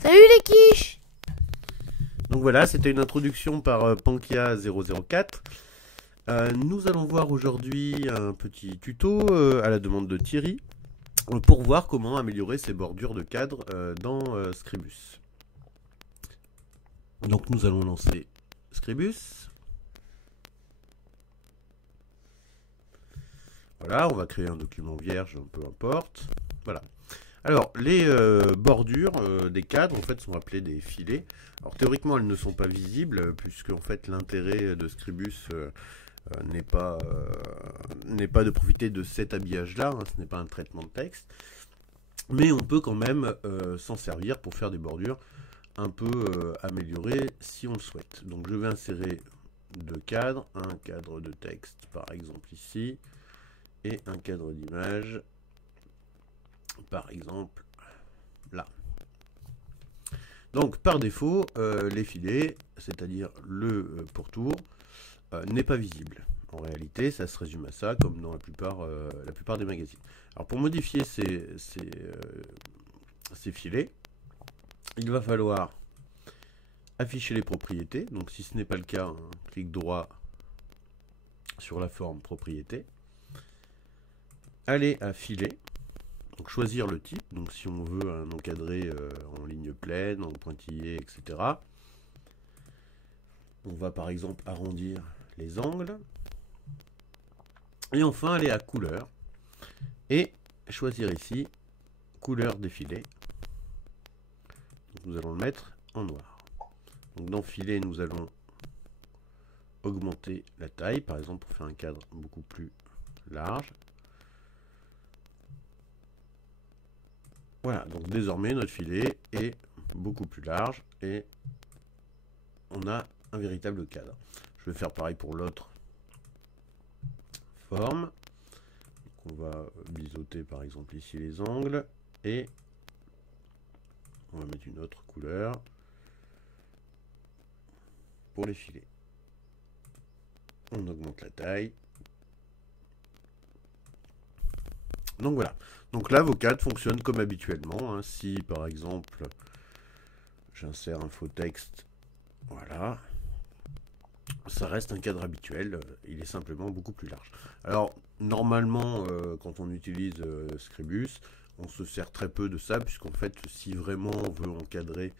Salut les quiches! Donc voilà, c'était une introduction par Pankia004. Nous allons voir aujourd'hui un petit tuto à la demande de Thierry pour voir comment améliorer ses bordures de cadre dans Scribus. Donc nous allons lancer Scribus. Voilà, on va créer un document vierge, peu importe. Voilà. Alors, les bordures des cadres, en fait, sont appelées des filets. Alors, théoriquement, elles ne sont pas visibles, puisque, en fait, l'intérêt de Scribus n'est pas de profiter de cet habillage-là, hein, ce n'est pas un traitement de texte. Mais on peut quand même s'en servir pour faire des bordures un peu améliorées, si on le souhaite. Donc, je vais insérer deux cadres, un cadre de texte, par exemple, ici, et un cadre d'image, par exemple là. Donc par défaut, les filets, c'est-à-dire le pourtour, n'est pas visible. En réalité, ça se résume à ça, comme dans la plupart des magazines. Alors pour modifier ces filets, il va falloir afficher les propriétés. Donc si ce n'est pas le cas, clic droit sur la forme propriété. Aller à filet. Donc choisir le type, donc si on veut un encadré en ligne pleine, en pointillé, etc. On va par exemple arrondir les angles. Et enfin aller à couleur. Et choisir ici couleur des filets. Donc, nous allons le mettre en noir. Donc dans filet, nous allons augmenter la taille, par exemple pour faire un cadre beaucoup plus large. Voilà, donc désormais notre filet est beaucoup plus large et on a un véritable cadre. Je vais faire pareil pour l'autre forme. Donc on va biseauter par exemple ici les angles et on va mettre une autre couleur pour les filets. On augmente la taille. Donc voilà. Donc là, vos cadres fonctionnent comme habituellement. Hein. Si par exemple, j'insère un faux texte, voilà, ça reste un cadre habituel. Il est simplement beaucoup plus large. Alors, normalement, quand on utilise Scribus, on se sert très peu de ça, puisqu'en fait, si vraiment on veut encadrer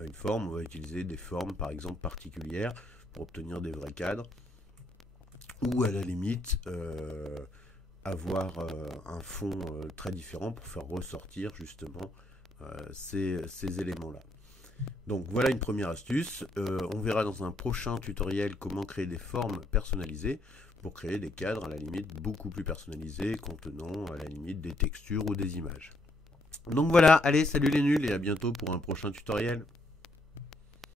une forme, on va utiliser des formes, par exemple, particulières pour obtenir des vrais cadres. Ou à la limite, avoir un fond très différent pour faire ressortir justement ces éléments-là. Donc voilà une première astuce. On verra dans un prochain tutoriel comment créer des formes personnalisées pour créer des cadres à la limite beaucoup plus personnalisés contenant à la limite des textures ou des images. Donc voilà, allez, salut les nuls et à bientôt pour un prochain tutoriel.